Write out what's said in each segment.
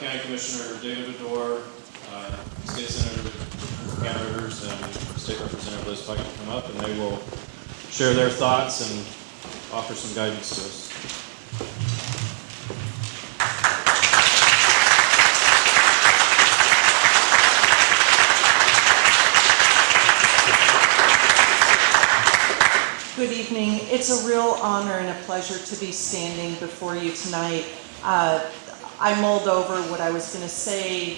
County Commissioner David Madore, State Senator County Rivers, and State Representative Liz Pike will come up, and they will share their thoughts and offer some guidance to us. Good evening. It's a real honor and a pleasure to be standing before you tonight. I mulled over what I was going to say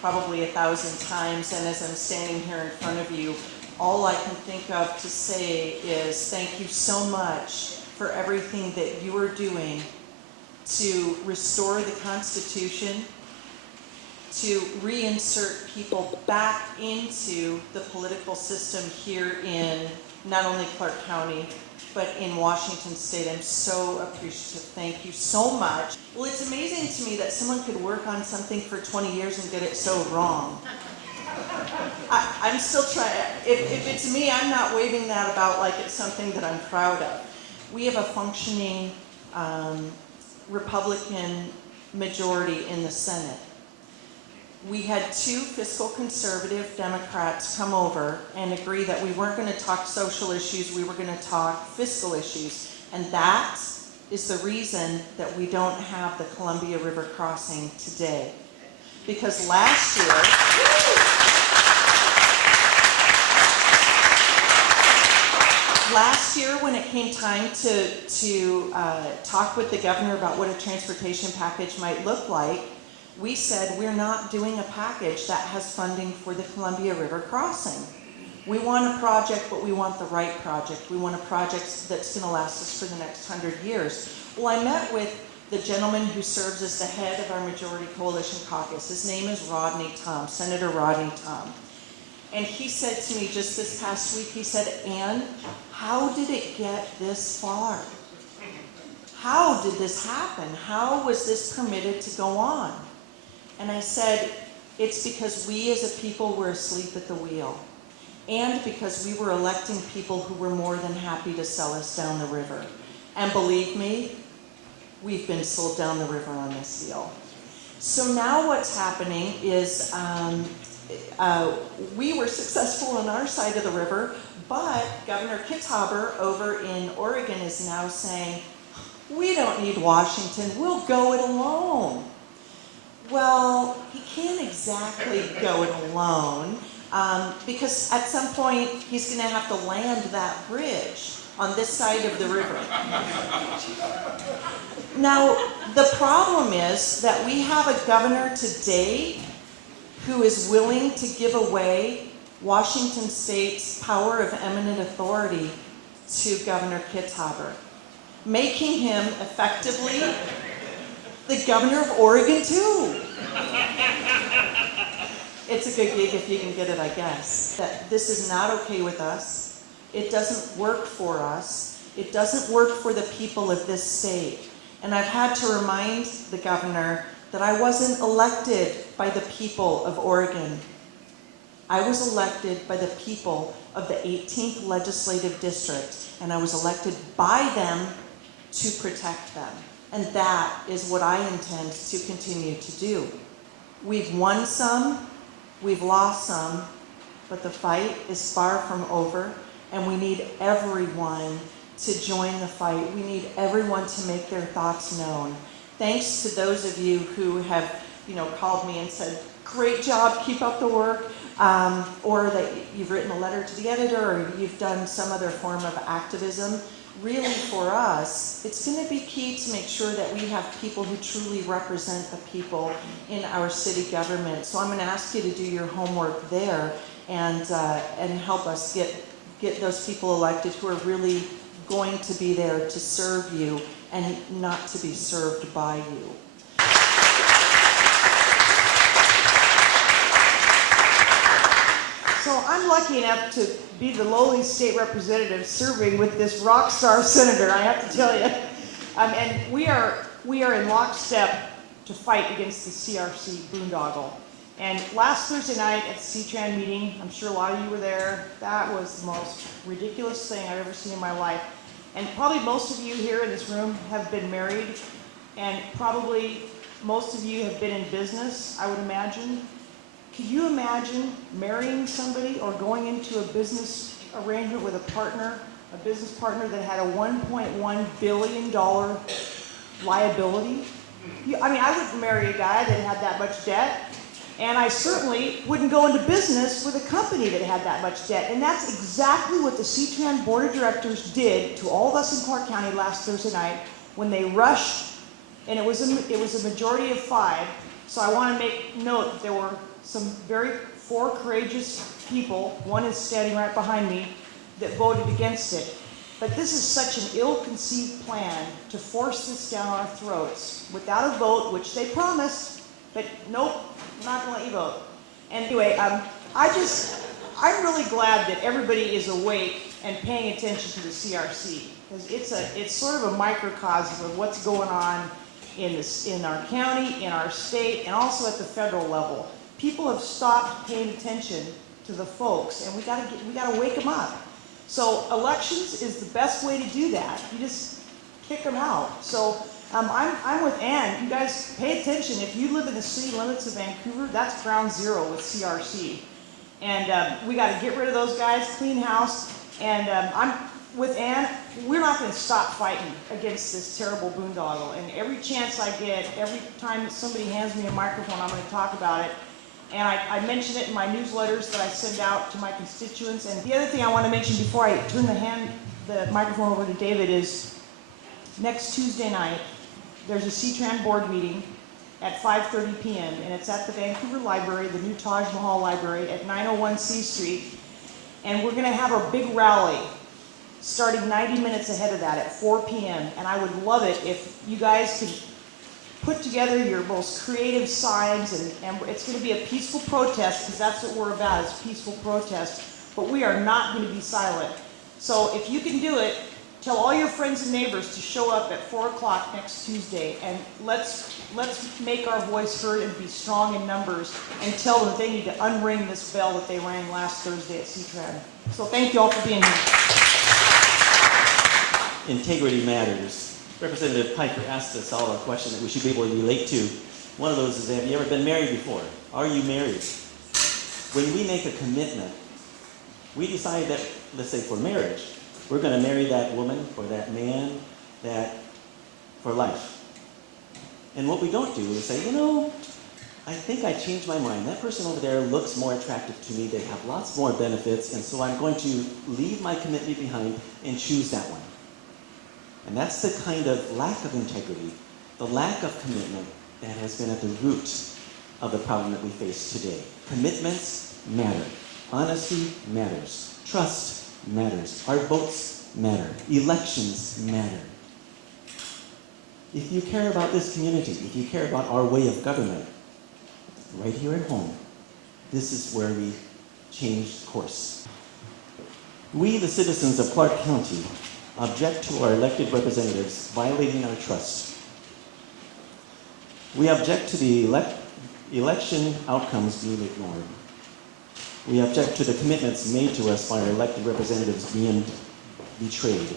probably 1,000 times, and as I'm standing here in front of you, all I can think of to say is thank you so much for everything that you are doing to restore the Constitution, to reinsert people back into the political system here in not only Clark County, but in Washington State. I'm so appreciative. Thank you so much. Well, it's amazing to me that someone could work on something for 20 years and get it so wrong. I'm still trying. If it's me, I'm not waving that about like it's something that I'm proud of. We have a functioning Republican majority in the Senate. We had 2 fiscal conservative Democrats come over and agree that we weren't going to talk social issues, we were going to talk fiscal issues. And that is the reason that we don't have the Columbia River crossing today. Because last year when it came time to talk with the governor about what a transportation package might look like, we said we're not doing a package that has funding for the Columbia River crossing. We want a project, but we want the right project. We want a project that's going to last us for the next 100 years. Well, I met with the gentleman who serves as the head of our Majority Coalition Caucus. His name is Rodney Tom, Senator Rodney Tom. And he said to me just this past week, he said, Ann, how did it get this far? How did this happen? How was this permitted to go on? And I said, it's because we as a people were asleep at the wheel, and because we were electing people who were more than happy to sell us down the river. And believe me, we've been sold down the river on this deal. So now what's happening is we were successful on our side of the river, but Governor Kitzhaber over in Oregon is now saying, we don't need Washington, we'll go it alone. Well, he can't exactly go it alone because at some point he's going to have to land that bridge on this side of the river. Now, the problem is that we have a governor today who is willing to give away Washington State's power of eminent authority to Governor Kitzhaber, making him effectively the governor of Oregon, too. It's a good gig if you can get it, I guess. That this is not okay with us. It doesn't work for us. It doesn't work for the people of this state. And I've had to remind the governor that I wasn't elected by the people of Oregon. I was elected by the people of the 18th Legislative District, and I was elected by them to protect them. And that is what I intend to continue to do. We've won some, we've lost some, but the fight is far from over, and we need everyone to join the fight. We need everyone to make their thoughts known. Thanks to those of you who have, called me and said, great job, keep up the work, or that you've written a letter to the editor, or you've done some other form of activism. Really, for us, it's going to be key to make sure that we have people who truly represent the people in our city government. So I'm going to ask you to do your homework there and help us get those people elected who are really going to be there to serve you and not to be served by you. So I'm lucky enough to be the lowly state representative serving with this rock star senator, I have to tell you. And we are in lockstep to fight against the CRC boondoggle. And last Thursday night at the C-Tran meeting, I'm sure a lot of you were there, that was the most ridiculous thing I've ever seen in my life. And probably most of you here in this room have been married, and probably most of you have been in business, I would imagine. Could you imagine marrying somebody or going into a business arrangement with a business partner that had a $1.1 billion liability? I wouldn't marry a guy that had that much debt, and I certainly wouldn't go into business with a company that had that much debt. And that's exactly what the C-Tran Board of Directors did to all of us in Clark County last Thursday night when they rushed, and it was a majority of 5. So I want to make note that there were some four courageous people, one is standing right behind me, that voted against it. But this is such an ill-conceived plan to force this down our throats without a vote, which they promised, but nope, I'm not gonna let you vote. And anyway, I'm really glad that everybody is awake and paying attention to the CRC, because it's sort of a microcosm of what's going on in our county, in our state, and also at the federal level. People have stopped paying attention to the folks, and we gotta wake them up. So elections is the best way to do that. You just kick them out. So I'm with Ann. You guys pay attention. If you live in the city limits of Vancouver, that's ground zero with CRC. And we got to get rid of those guys, clean house. And I'm with Ann. We're not going to stop fighting against this terrible boondoggle. And every chance I get, every time that somebody hands me a microphone, I'm going to talk about it. And I mention it in my newsletters that I send out to my constituents. And the other thing I want to mention before I turn the microphone over to David is next Tuesday night, there's a C-Tran board meeting at 5:30 p.m. and it's at the Vancouver Library, the new Taj Mahal Library at 901 C Street. And we're going to have a big rally starting 90 minutes ahead of that at 4 p.m. And I would love it if you guys could put together your most creative signs, and it's going to be a peaceful protest, because that's what we're about, is peaceful protest. But we are not going to be silent. So if you can do it, tell all your friends and neighbors to show up at 4 o'clock next Tuesday, and let's make our voice heard and be strong in numbers, and tell them they need to unring this bell that they rang last Thursday at C-Tran. So thank you all for being here. Integrity matters. Representative Piker asked us all a question that we should be able to relate to. One of those is, have you ever been married before? Are you married? When we make a commitment, we decide that, let's say for marriage, we're going to marry that woman or that man for life. And what we don't do is say, I think I changed my mind. That person over there looks more attractive to me. They have lots more benefits, and so I'm going to leave my commitment behind and choose that one. And that's the kind of lack of integrity, the lack of commitment that has been at the root of the problem that we face today. Commitments matter. Honesty matters. Trust matters. Our votes matter. Elections matter. If you care about this community, if you care about our way of government, right here at home, this is where we change course. We, the citizens of Clark County, object to our elected representatives violating our trust. We object to the election outcomes being ignored. We object to the commitments made to us by our elected representatives being betrayed.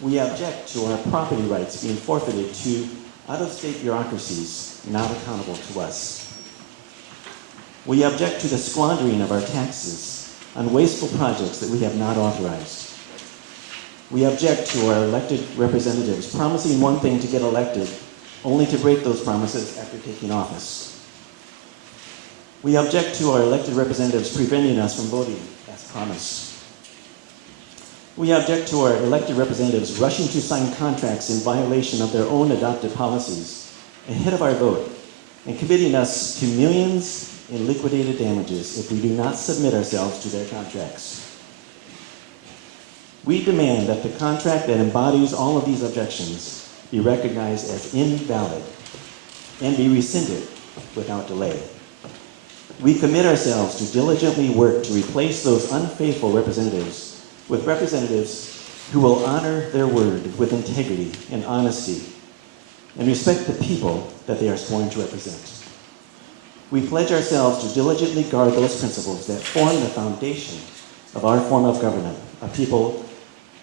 We object to our property rights being forfeited to out-of-state bureaucracies not accountable to us. We object to the squandering of our taxes on wasteful projects that we have not authorized. We object to our elected representatives promising one thing to get elected, only to break those promises after taking office. We object to our elected representatives preventing us from voting as promised. We object to our elected representatives rushing to sign contracts in violation of their own adopted policies ahead of our vote and committing us to millions in liquidated damages if we do not submit ourselves to their contracts. We demand that the contract that embodies all of these objections be recognized as invalid and be rescinded without delay. We commit ourselves to diligently work to replace those unfaithful representatives with representatives who will honor their word with integrity and honesty and respect the people that they are sworn to represent. We pledge ourselves to diligently guard those principles that form the foundation of our form of government,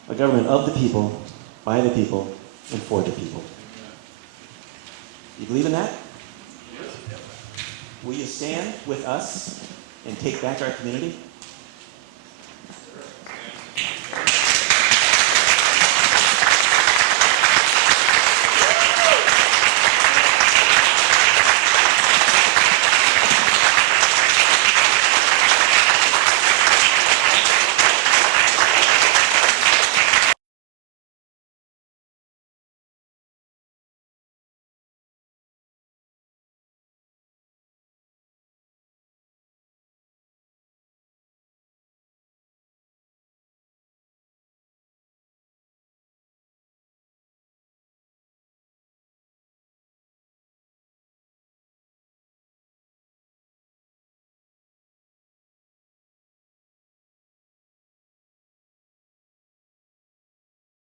a government of the people, by the people, and for the people. You believe in that? Will you stand with us and take back our community?